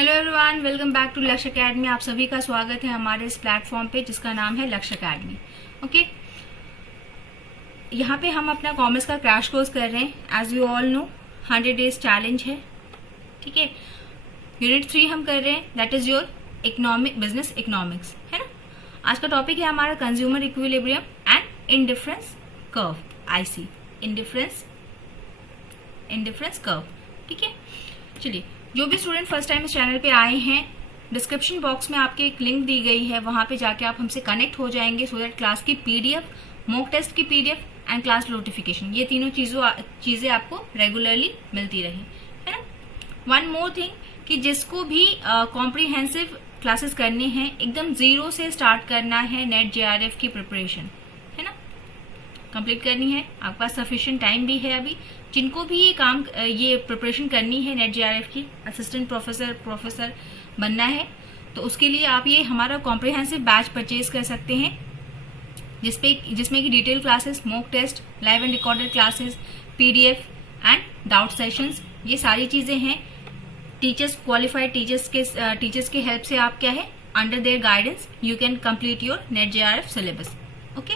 Hello everyone, welcome back to Lakshya academy. आप सभी का स्वागत है हमारे इस प्लेटफॉर्म पे जिसका नाम है लक्ष्य एकेडमी। ओके, यहाँ पे हम अपना कॉमर्स का क्रैश कोर्स कर रहे हैं। As you all know 100 days challenge है, ठीक है। यूनिट 3 हम कर रहे हैं, that is your business economics, है ना। आज का टॉपिक है हमारा consumer equilibrium and indifference curve, IC, indifference curve, ठीक है। चलिए, जो भी स्टूडेंट फर्स्ट टाइम इस चैनल पे आए हैं, डिस्क्रिप्शन बॉक्स में आपके एक लिंक दी गई है, वहां पे जाके आप हमसे कनेक्ट हो जाएंगे सो दैट क्लास की PDF, मॉक टेस्ट की PDF एंड क्लास नोटिफिकेशन, ये तीनों चीजें आपको रेगुलरली मिलती रहे, है ना। वन मोर थिंग कि जिसको भी कॉम्प्रिहेंसिव क्लासेस करनी है, एकदम जीरो से स्टार्ट करना है, नेट JRF की प्रिपरेशन, है ना, कंप्लीट करनी है। आपके पास सफिशिएंट टाइम भी है। अभी जिनको भी ये प्रिपरेशन करनी है नेट JRF की, असिस्टेंट प्रोफेसर बनना है, तो उसके लिए आप ये हमारा कॉम्प्रिहेंसिव बैच परचेज कर सकते हैं, जिसमें कि detail classes, mock test, live and recorded classes, PDF and doubt sessions, ये सारी चीजें हैं। टीचर्स, क्वालिफाइड टीचर्स के हेल्प से आप क्या है, under their guidance you can complete your NET JRF syllabus, okay,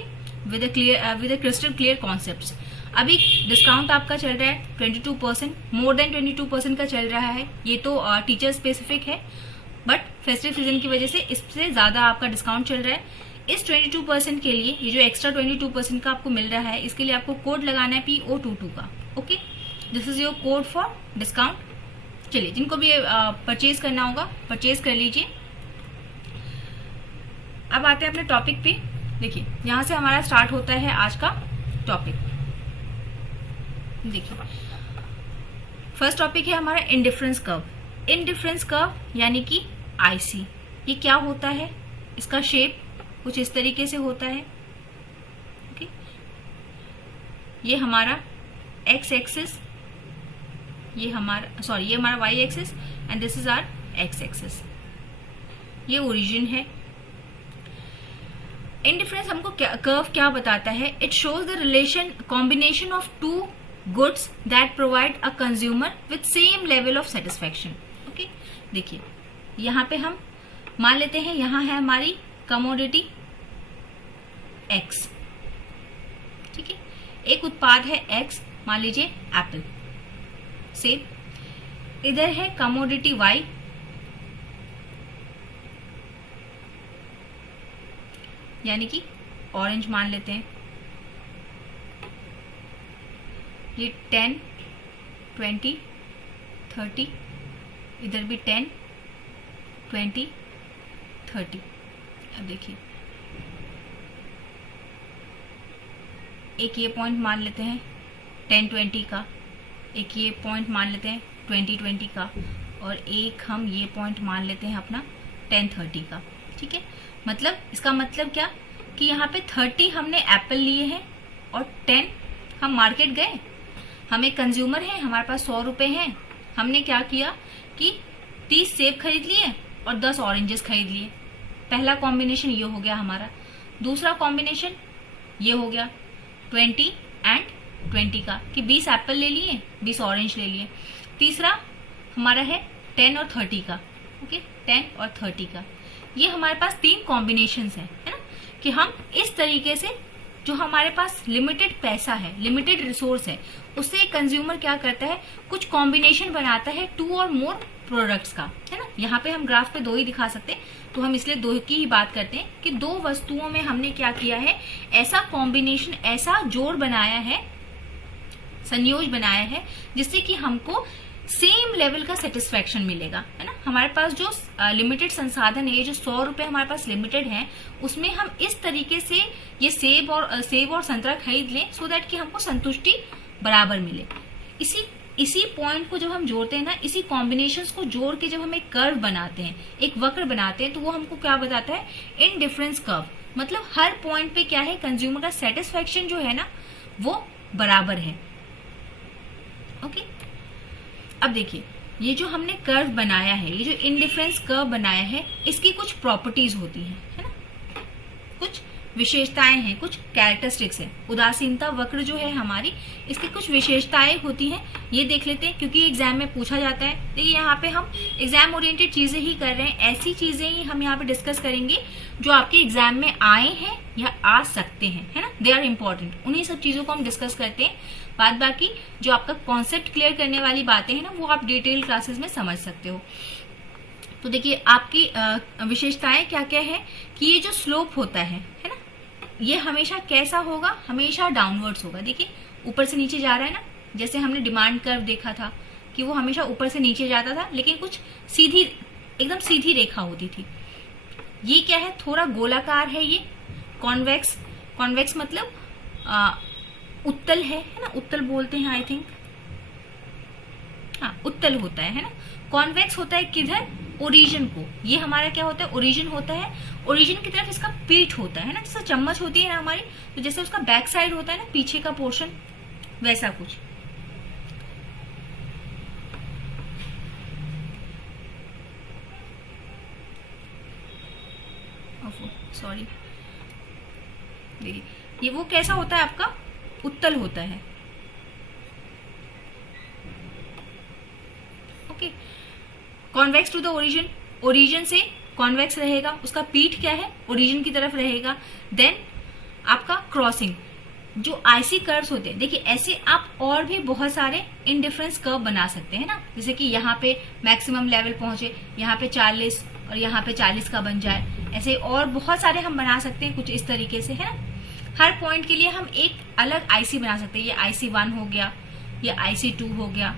with a crystal clear concepts. अभी डिस्काउंट आपका चल रहा है 22%, मोर देन 22% का चल रहा है। ये तो टीचर स्पेसिफिक है, बट फेस्टिव सीजन की वजह से इससे ज्यादा आपका डिस्काउंट चल रहा है। इस 22% के लिए, ये जो एक्स्ट्रा 22% का आपको मिल रहा है, इसके लिए आपको कोड लगाना है PO22 का, okay. This is your code for discount. चलिए, जिनको भी परचेज करना होगा परचेज कर लीजिए। अब आते हैं अपने टॉपिक पे। देखिए, यहां से हमारा स्टार्ट होता है आज का टॉपिक। देखिए, फर्स्ट टॉपिक है हमारा इंडिफरेंस कर्व। इंडिफरेंस कर्व यानी कि IC, ये क्या होता है, इसका शेप कुछ इस तरीके से होता है, ओके। ये हमारा X एक्सिस, ये हमारा Y axis and this is our X axis. ये ओरिजिन है। इंडिफरेंस हमको कर्व क्या बताता है? It shows the relation combination of two goods that provide a consumer with same level of satisfaction, okay। देखिए, यहाँ पे हम मान लेते हैं, यहाँ है हमारी कमोडिटी X, ठीक है। एक उत्पाद है X, मान लीजिए एप्पल, सेब। इधर है कमोडिटी Y, यानी कि ऑरेंज मान लेते हैं। ये 10, 20, 30, इधर भी 10, 20, 30। अब देखिए, एक ये पॉइंट मान लेते हैं 10, 20 का, एक ये पॉइंट मान लेते हैं 20, 20 का, और एक हम ये पॉइंट मान लेते हैं अपना 10, 30 का, ठीक है। मतलब इसका मतलब क्या कि यहाँ पे 30 हमने एप्पल लिए हैं और 10 हम मार्केट गए। हम एक कंज्यूमर हैं, हमारे पास 100 रुपए हैं, हमने क्या किया कि 30 सेब खरीद लिए और 10 ऑरेंजेस खरीद लिए। पहला कॉम्बिनेशन ये हो गया हमारा। दूसरा कॉम्बिनेशन ये हो गया 20 एंड 20 का, कि 20 एप्पल ले लिए, 20 ऑरेंज ले लिए। तीसरा हमारा है 10 और 30 का, ओके, 10 और 30 का। ये हमारे पास 3 कॉम्बिनेशन है ना, कि हम इस तरीके से, जो हमारे पास लिमिटेड पैसा है, लिमिटेड रिसोर्स है, उससे एक कंज्यूमर क्या करता है, कुछ कॉम्बिनेशन बनाता है 2 और मोर प्रोडक्ट्स का, है ना। यहाँ पे हम ग्राफ पे 2 ही दिखा सकते हैं, तो हम इसलिए 2 की ही बात करते हैं कि 2 वस्तुओं में हमने क्या किया है, ऐसा कॉम्बिनेशन, ऐसा जोड़ बनाया है, संयोज बनाया है, जिससे कि हमको सेम लेवल का सेटिस्फेक्शन मिलेगा, है ना। हमारे पास जो लिमिटेड संसाधन है, ये जो 100 रुपए हमारे पास लिमिटेड है, उसमें हम इस तरीके से ये सेब और संतरा खरीद लें सो दैट कि हमको संतुष्टि बराबर मिले। इसी पॉइंट को जब हम जोड़ते हैं ना, इसी कॉम्बिनेशंस को जोड़ के जब हम एक कर्व बनाते हैं, एक वक्र बनाते हैं, तो वो हमको क्या बताता है, इंडिफरेंस कर्व। मतलब हर पॉइंट पे क्या है, कंज्यूमर का सेटिस्फेक्शन जो है ना, वो बराबर है, ओके। अब देखिए, ये जो हमने कर्व बनाया है, ये जो इंडिफरेंस कर्व बनाया है, इसकी कुछ प्रॉपर्टीज होती हैं, है ना, कुछ विशेषताएं हैं, कुछ कैरेक्टरिस्टिक्स है। उदासीनता वक्र जो है हमारी, इसकी कुछ विशेषताएं होती हैं, ये देख लेते हैं क्योंकि एग्जाम में पूछा जाता है। देखिए यहाँ पे हम एग्जाम ओरिएंटेड चीजें ही कर रहे हैं, ऐसी चीजें ही हम यहाँ पे डिस्कस करेंगे जो आपके एग्जाम में आए हैं या आ सकते हैं, है ना, दे आर इम्पोर्टेंट। उन्हीं सब चीजों को हम डिस्कस करते हैं। बाद बाकी जो आपका कॉन्सेप्ट क्लियर करने वाली बातें हैं ना, वो आप डिटेल क्लासेस में समझ सकते हो। तो देखिए आपकी विशेषताएं क्या क्या है कि ये जो स्लोप होता है ना, ये हमेशा कैसा होगा, हमेशा डाउनवर्ड्स होगा। देखिए ऊपर से नीचे जा रहा है ना, जैसे हमने डिमांड कर्व देखा था कि वो हमेशा ऊपर से नीचे जाता था, लेकिन कुछ सीधी, एकदम सीधी रेखा होती थी। ये क्या है, थोड़ा गोलाकार है, ये कॉन्वेक्स, कॉन्वेक्स मतलब उत्तल है ना, उत्तल बोलते हैं आई थिंक, हाँ उत्तल होता है ना। कॉन्वेक्स होता है किधर, ओरिजिन को, ये हमारा क्या होता है, ओरिजिन होता है। ओरिजिन की तरफ इसका पीठ होता है ना, जैसे चम्मच होती है ना हमारी, तो जैसे उसका बैक साइड होता है ना, पीछे का पोर्शन, वैसा कुछ। सॉरी, देखिए ये वो कैसा होता है आपका, उत्तल होता है। Okay, convex to the origin, origin से कॉन्वेक्स रहेगा, उसका पीठ क्या है, ओरिजिन की तरफ रहेगा। देन आपका क्रॉसिंग, जो आईसी कर्व्स होते हैं, देखिए ऐसे आप और भी बहुत सारे इनडिफरेंस कर्व बना सकते हैं ना, जैसे कि यहाँ पे मैक्सिमम लेवल पहुंचे, यहाँ पे 40 और यहाँ पे 40 का बन जाए, ऐसे और बहुत सारे हम बना सकते हैं कुछ इस तरीके से, है ना। हर पॉइंट के लिए हम एक अलग आईसी बना सकते हैं, ये IC1 हो गया, ये IC2 हो गया,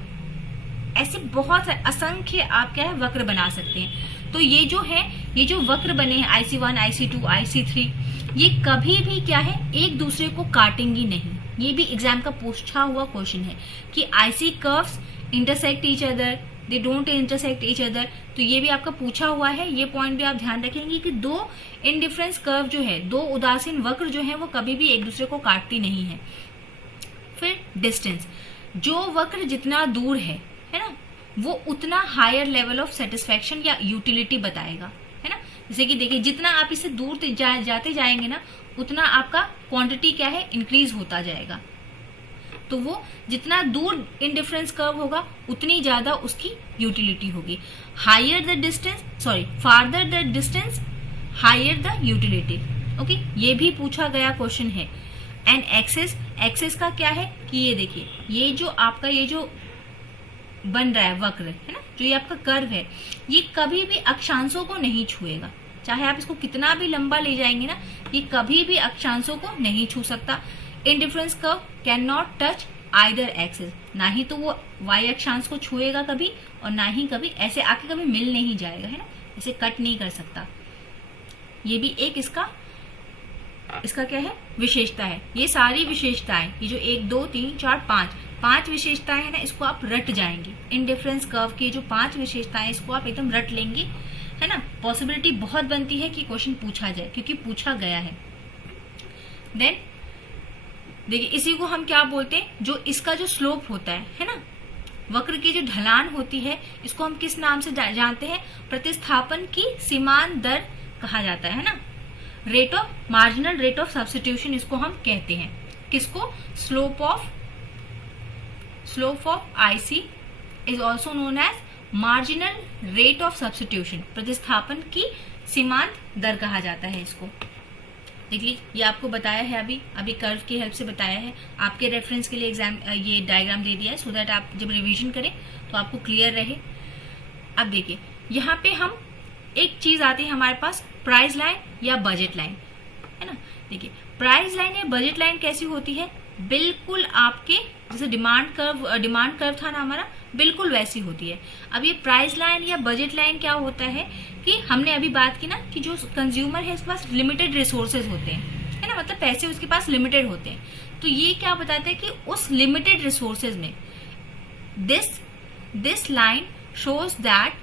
ऐसे बहुत असंख्य आप क्या है वक्र बना सकते हैं। तो ये जो है, ये जो वक्र बने हैं IC1, IC2, IC3, ये कभी भी क्या है, एक दूसरे को काटेंगी नहीं। ये भी एग्जाम का पूछा हुआ क्वेश्चन है कि IC curves intersect each other, they don't intersect each other. तो ये भी आपका पूछा हुआ है, ये पॉइंट भी आप ध्यान रखेंगे कि दो इनडिफरेंस कर्व जो है, दो उदासीन वक्र जो है, वो कभी भी एक दूसरे को काटती नहीं है। फिर डिस्टेंस, जो वक्र जितना दूर है ना, वो उतना हायर लेवल ऑफ सेटिस्फेक्शन या यूटिलिटी बताएगा, है ना। जैसे कि देखिए जितना आप इससे दूर जाते जाएंगे ना, उतना आपका क्वांटिटी क्या है, इंक्रीज होता जाएगा। तो वो जितना दूर इनडिफरेंस कर्व होगा, उतनी ज्यादा उसकी यूटिलिटी होगी। Higher the distance, sorry farther the distance, higher the utility. Okay, ये भी पूछा गया क्वेश्चन है। एंड एक्सेस, एक्सेस का क्या है कि ये देखिए, ये जो आपका ये जो बन रहा है वक्र, है ना, जो ये आपका कर्व है, ये कभी भी अक्षांशों को नहीं छुएगा। चाहे आप इसको कितना भी लंबा ले जाएंगे ना, ये कभी भी अक्षांशों को नहीं छू सकता। Indifference curve can not touch either axis, ना ही तो वो वाई अक्षांश को छुएगा कभी, और ना ही कभी ऐसे आके कभी मिल नहीं जाएगा, है ना, ऐसे कट नहीं कर सकता। ये भी एक इसका क्या है, विशेषता है। ये सारी विशेषताएं, ये जो 1 2 3 4 5 विशेषताएं है ना, इसको आप रट जाएंगे। इनडिफरेंस कर्व की जो 5 विशेषताएं, इसको आप एकदम रट लेंगे, है ना। पॉसिबिलिटी बहुत बनती है कि क्वेश्चन पूछा जाए, क्योंकि पूछा गया है। देन देखिए इसी को हम क्या बोलते हैं, जो इसका जो स्लोप होता है ना, वक्र की जो ढलान होती है, इसको हम किस नाम से जानते हैं, प्रतिस्थापन की सीमांत दर कहा जाता है ना। Rate of, marginal rate of substitution इसको हम कहते हैं। किसको, slope of IC is also known as marginal rate of substitution, प्रतिस्थापन की सीमांत दर कहा जाता है इसको। देख लीजिए, ये आपको बताया है, अभी कर्व की हेल्प से बताया है, आपके रेफरेंस के लिए एग्जाम ये डायग्राम दे दिया है, सो दैट आप जब रिवीजन करें तो आपको क्लियर रहे। अब देखिए यहाँ पे हम एक चीज आती है हमारे पास, प्राइस लाइन या बजट लाइन, है ना। देखिए प्राइस लाइन या बजट लाइन कैसी होती है, बिल्कुल आपके जैसे डिमांड कर्व था ना हमारा, बिल्कुल वैसी होती है। अब ये प्राइस लाइन या बजट लाइन क्या होता है कि हमने अभी बात की ना कि जो कंज्यूमर है उसके पास लिमिटेड रिसोर्सेज होते हैं, है ना, मतलब पैसे उसके पास लिमिटेड होते हैं। तो ये क्या बताते हैं कि उस लिमिटेड रिसोर्सेज में this line shows that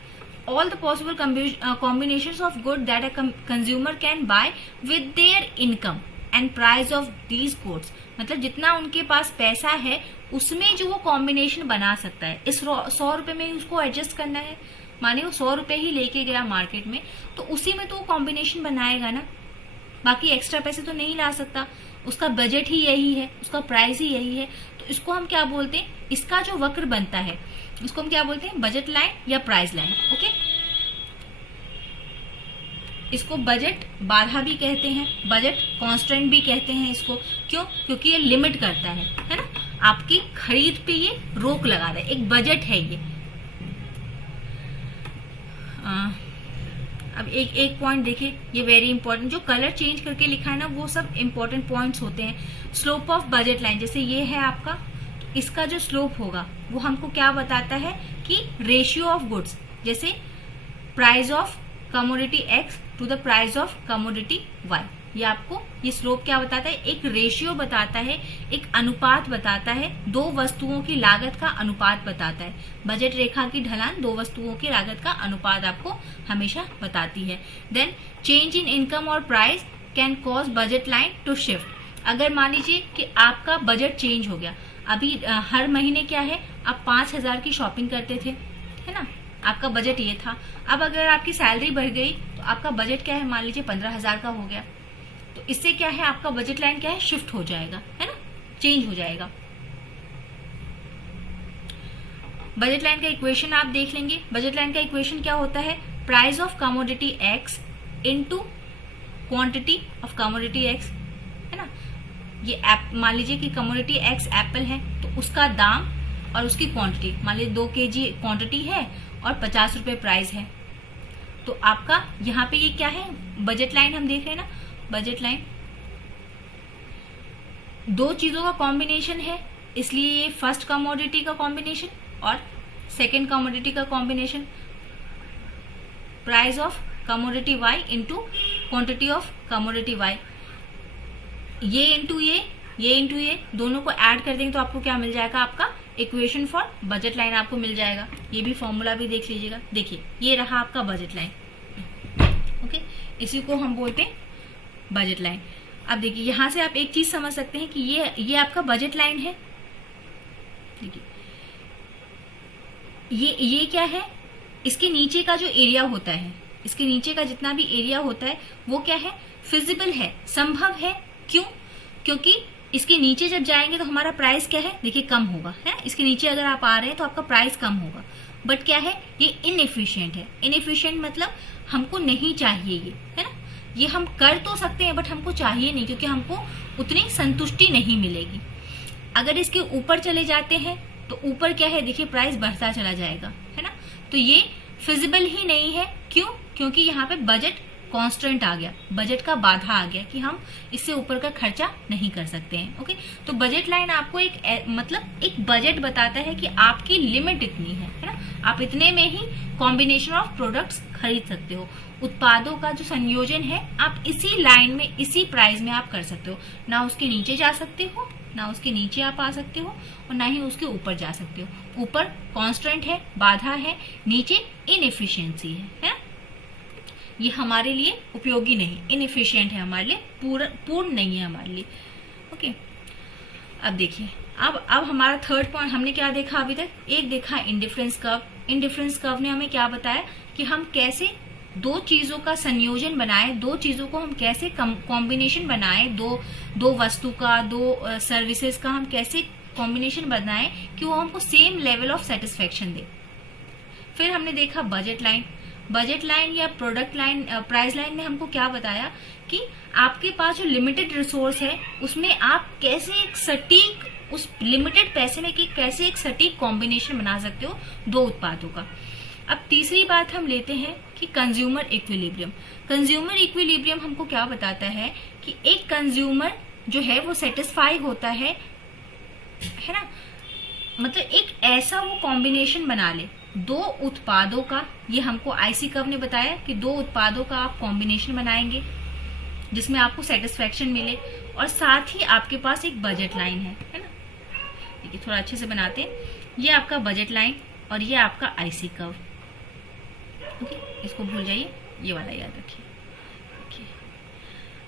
all the possible combinations of good that a consumer can buy with their income and price of these goods, मतलब जितना उनके पास पैसा है उसमें जो वो कॉम्बिनेशन बना सकता है। इस 100 रुपए में उसको एडजस्ट करना है, माने वो 100 रुपए ही लेके गया मार्केट में, तो उसी में तो वो कॉम्बिनेशन बनाएगा ना। बाकी एक्स्ट्रा पैसे तो नहीं ला सकता, उसका बजट ही यही है, उसका प्राइस ही यही है। तो इसको हम क्या बोलते हैं, इसका जो वक्र बनता है उसको हम क्या बोलते हैं, बजट लाइन या प्राइस लाइन। ओके, इसको बजट बाधा भी कहते हैं, बजट कांस्टेंट भी कहते हैं इसको। क्यों? क्योंकि ये लिमिट करता है ना, आपकी खरीद पे ये रोक लगा रहा है, एक बजट है ये। अब एक पॉइंट देखिए, ये वेरी इंपॉर्टेंट, जो कलर चेंज करके लिखा है ना वो सब इंपॉर्टेंट पॉइंट्स होते हैं। स्लोप ऑफ बजट लाइन, जैसे ये है आपका, इसका जो स्लोप होगा वो हमको क्या बताता है कि रेशियो ऑफ गुड्स, जैसे price of commodity x to the price of commodity y, ये आपको ये स्लोप क्या बताता है, एक रेशियो बताता है, एक अनुपात बताता है, दो वस्तुओं की लागत का अनुपात बताता है। बजट रेखा की ढलान दो वस्तुओं की लागत का अनुपात आपको हमेशा बताती है। देन चेंज इन इनकम और price can cause budget line to shift. अगर मान लीजिए कि आपका बजट चेंज हो गया, अभी हर महीने क्या है, आप 5,000 की शॉपिंग करते थे, है ना, आपका बजट ये था। अब अगर आपकी सैलरी बढ़ गई तो आपका बजट क्या है, मान लीजिए 15,000 का हो गया, तो इससे क्या है, आपका बजट लाइन क्या है, शिफ्ट हो जाएगा, है ना, चेंज हो जाएगा। बजट लाइन का इक्वेशन आप देख लेंगे। बजट लाइन का इक्वेशन क्या होता है, price of commodity x into quantity of commodity x, है ना। ये मान लीजिए कि कमोडिटी एक्स एप्पल है, तो उसका दाम और उसकी क्वांटिटी, मान लीजिए 2 kg क्वांटिटी है और 50 रुपए प्राइस है, तो आपका यहाँ पे ये क्या है, बजट लाइन हम देख रहे हैं ना। बजट लाइन दो चीजों का कॉम्बिनेशन है, इसलिए ये फर्स्ट कमोडिटी का कॉम्बिनेशन और सेकेंड कमोडिटी का combination, price of commodity y into quantity of commodity y, ये इंटू ये दोनों को ऐड कर देंगे तो आपको क्या मिल जाएगा, आपका इक्वेशन फॉर बजट लाइन आपको मिल जाएगा। ये भी फॉर्मूला भी देख लीजिएगा, देखिए ये रहा आपका बजट लाइन। ओके, इसी को हम बोलते हैं बजट लाइन। अब देखिए यहां से आप एक चीज समझ सकते हैं कि ये आपका बजट लाइन है। देखिए ये क्या है, इसके नीचे का जो एरिया होता है, इसके नीचे का जितना भी एरिया होता है वो क्या है, फिजिबल है, संभव है। क्यों? क्योंकि इसके नीचे जब जाएंगे तो हमारा प्राइस क्या है, देखिए कम होगा, है। इसके नीचे अगर आप आ रहे हैं तो आपका प्राइस कम होगा, बट क्या है, ये इनएफिशिएंट है। इनएफिशिएंट मतलब हमको नहीं चाहिए ये, है ना। ये हम कर तो सकते हैं बट हमको चाहिए नहीं, क्योंकि हमको उतनी संतुष्टि नहीं मिलेगी। अगर इसके ऊपर चले जाते हैं तो ऊपर क्या है, देखिए प्राइस बढ़ता चला जाएगा, है ना। तो ये फिजिबल ही नहीं है। क्यों? क्योंकि यहाँ पे बजट कांस्टेंट आ गया, बजट का बाधा आ गया कि हम इससे ऊपर का खर्चा नहीं कर सकते हैं। ओके, तो बजट लाइन आपको एक बजट बताता है कि आपकी लिमिट इतनी है ना, आप इतने में ही कॉम्बिनेशन ऑफ प्रोडक्ट्स खरीद सकते हो। उत्पादों का जो संयोजन है आप इसी लाइन में, इसी प्राइस में आप कर सकते हो, ना उसके नीचे जा सकते हो, ना उसके नीचे आप आ सकते हो और ना ही उसके ऊपर जा सकते हो। ऊपर कांस्टेंट है, बाधा है, नीचे इनएफिशिएंसी है ना। ये हमारे लिए उपयोगी नहीं, इनएफिशिएंट है हमारे लिए, पूर्ण नहीं है हमारे लिए। ओके, अब देखिए, अब हमारा थर्ड पॉइंट हमने क्या देखा अभी तक, एक देखा इंडिफरेंस कर्व। इंडिफरेंस कर्व ने हमें क्या बताया कि हम कैसे दो चीजों का संयोजन बनाए, दो चीजों को हम कैसे कॉम्बिनेशन बनाए, दो वस्तु का, दो सर्विसेज का हम कैसे कॉम्बिनेशन बनाए कि वो हमको सेम लेवल ऑफ सेटिस्फेक्शन दे। फिर हमने देखा बजट लाइन। बजट लाइन या प्रोडक्ट लाइन, प्राइस लाइन ने हमको क्या बताया कि आपके पास जो लिमिटेड रिसोर्स है उसमें आप कैसे एक सटीक, उस लिमिटेड पैसे में कि कैसे एक सटीक कॉम्बिनेशन बना सकते हो दो उत्पादों का। अब तीसरी बात हम लेते हैं कि कंज्यूमर इक्विलिब्रियम। कंज्यूमर इक्विलिब्रियम हमको क्या बताता है कि एक कंज्यूमर जो है वो सेटिस्फाई होता है ना, मतलब एक ऐसा वो कॉम्बिनेशन बना ले दो उत्पादों का। ये हमको आईसी कर्व ने बताया कि दो उत्पादों का आप कॉम्बिनेशन बनाएंगे जिसमें आपको सेटिस्फेक्शन मिले और साथ ही आपके पास एक बजट लाइन है ना। देखिए थोड़ा अच्छे से बनाते हैं, ये आपका बजट लाइन और ये आपका आईसी कर्व। ओके, इसको भूल जाइए, ये वाला याद रखिए।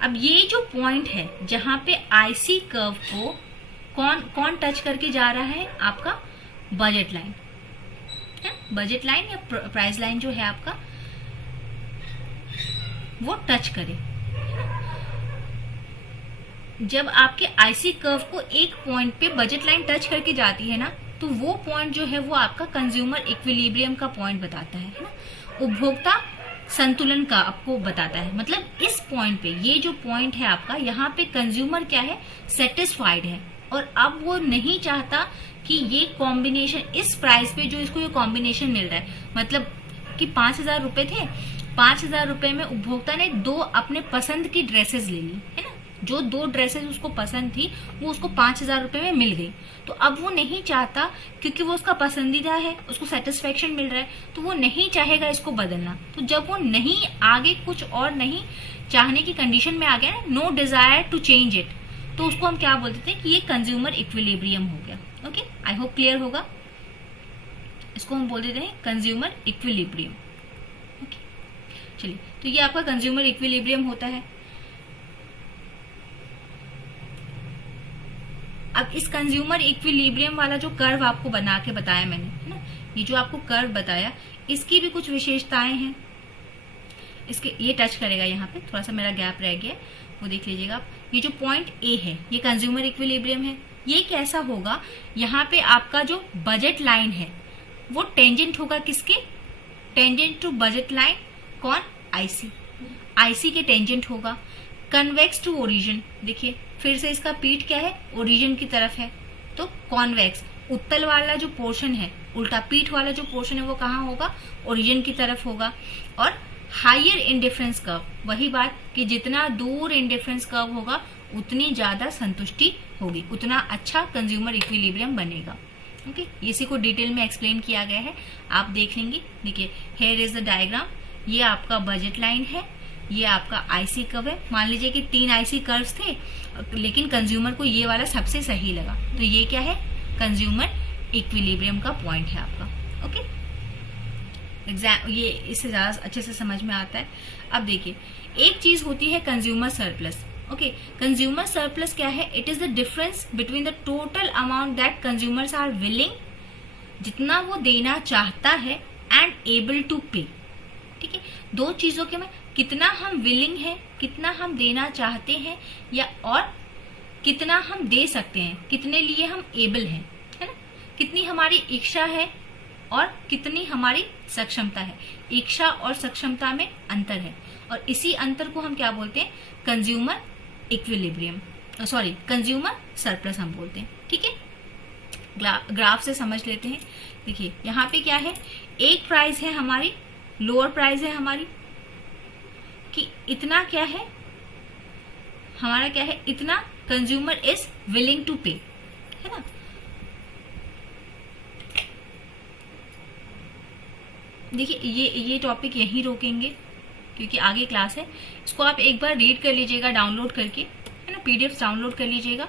अब ये जो पॉइंट है जहां पे आईसी कर्व को कौन टच करके जा रहा है, आपका बजट लाइन है। बजट लाइन या प्राइस लाइन जो है आपका वो टच करे। जब आपके आईसी कर्व को एक पॉइंट पे बजट लाइन टच करके जाती है ना, तो वो पॉइंट जो है वो आपका कंज्यूमर इक्विलिब्रियम का पॉइंट बताता है ना, उपभोक्ता संतुलन का आपको बताता है। मतलब इस पॉइंट पे, ये जो पॉइंट है आपका, यहाँ पे कंज्यूमर क्या है, सेटिस्फाइड है, और अब वो नहीं चाहता कि ये कॉम्बिनेशन इस प्राइस पे जो इसको ये कॉम्बिनेशन मिल रहा है, मतलब कि 5,000 रुपए थे, 5,000 रुपए में उपभोक्ता ने 2 अपने पसंद की ड्रेसेस ले ली है ना, जो 2 ड्रेसेस उसको पसंद थी वो उसको 5,000 रुपए में मिल गई। तो अब वो नहीं चाहता, क्योंकि वो उसका पसंदीदा है, उसको सेटिस्फेक्शन मिल रहा है, तो वो नहीं चाहेगा इसको बदलना। तो जब वो नहीं आगे कुछ और नहीं चाहने की कंडीशन में आ गया, no desire to change it, तो उसको हम क्या बोलते थे कि ये कंज्यूमर इक्विलिब्रियम हो गया। ओके, आई होप क्लियर होगा। इसको हम बोल देते हैं कंज्यूमर इक्विलिब्रियम। ओके, चलिए, तो ये आपका कंज्यूमर इक्विलिब्रियम होता है। अब इस कंज्यूमर इक्विलिब्रियम वाला जो कर्व आपको बना के बताया मैंने, है ना, ये जो आपको कर्व बताया, इसकी भी कुछ विशेषताएं हैं। इसके ये टच करेगा, यहाँ पे थोड़ा सा मेरा गैप रह गया, वो देख लीजिएगा आप। ये जो पॉइंट ए है, ये कंज्यूमर इक्विलिब्रियम है। ये कैसा होगा, यहाँ पे आपका जो बजट लाइन है वो टेंजेंट होगा किसके, टेंजेंट टू बजट लाइन, कौन, आईसी, आईसी के टेंजेंट होगा। कन्वेक्स टू ओरिजिन, देखिए फिर से इसका पीठ क्या है, ओरिजिन की तरफ है, तो कॉन्वेक्स, उत्तल वाला जो पोर्शन है, उल्टा पीठ वाला जो पोर्शन है वो कहाँ होगा, ओरिजिन की तरफ होगा। और हायर इंडिफरेंस कर्व, वही बात कि जितना दूर इंडिफरेंस कर्व होगा उतनी ज्यादा संतुष्टि होगी, उतना अच्छा कंज्यूमर इक्विलिब्रियम बनेगा। ओके, इसी को डिटेल में एक्सप्लेन किया गया है, आप देख लेंगे। देखिए, हेयर इज द डायग्राम, ये आपका बजट लाइन है, ये आपका आईसी कर्व है। मान लीजिए कि 3 आईसी कर्व्स थे, लेकिन कंज्यूमर को ये वाला सबसे सही लगा, तो ये क्या है, कंज्यूमर इक्विलिब्रियम का पॉइंट है आपका। ओके, एग्जाम ये इससे ज्यादा अच्छे से समझ में आता है। अब देखिए, एक चीज होती है consumer surplus. Okay, consumer surplus क्या है, it is the difference between the total amount that consumers are willing, जितना वो देना चाहता है, एंड एबल टू पे। ठीक है, 2 चीजों के में, कितना हम विलिंग है, कितना हम देना चाहते हैं, या और कितना हम दे सकते हैं, कितने लिए हम एबल हैं, है ना, कितनी हमारी इच्छा है और कितनी हमारी सक्षमता है। इच्छा और सक्षमता में अंतर है, और इसी अंतर को हम क्या बोलते हैं, consumer equilibrium, sorry consumer surplus हम बोलते हैं। ठीक है, ग्राफ से समझ लेते हैं। देखिए यहाँ पे क्या है, एक प्राइस है हमारी, लोअर प्राइस है हमारी, कि इतना क्या है हमारा, क्या है, इतना कंज्यूमर इज विलिंग टू पे, है ना। देखिए ये टॉपिक यहीं रोकेंगे क्योंकि आगे क्लास है। इसको आप एक बार रीड कर लीजिएगा डाउनलोड करके, है ना, पीडीएफ डाउनलोड कर लीजिएगा।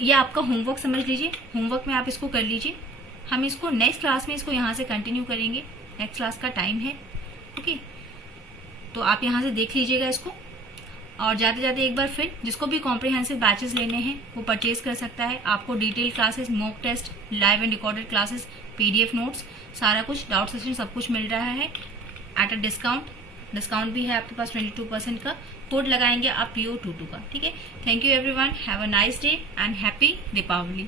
ये आपका होमवर्क समझ लीजिए, होमवर्क में आप इसको कर लीजिए। हम इसको नेक्स्ट क्लास में इसको यहाँ से कंटिन्यू करेंगे, नेक्स्ट क्लास का टाइम है। ओके, तो आप यहाँ से देख लीजिएगा इसको, और जाते जाते एक बार फिर जिसको भी कॉम्प्रिहेंसिव बैचेस लेने हैं वो परचेज कर सकता है। आपको detail classes, mock test, live and recorded classes, PDF notes, सारा कुछ, डाउट सेशन सब कुछ मिल रहा है एट अ डिस्काउंट भी है आपके पास 22% का। कोड लगाएंगे आप PO22 का। ठीक है, thank you everyone, have a nice day and happy Deepawali.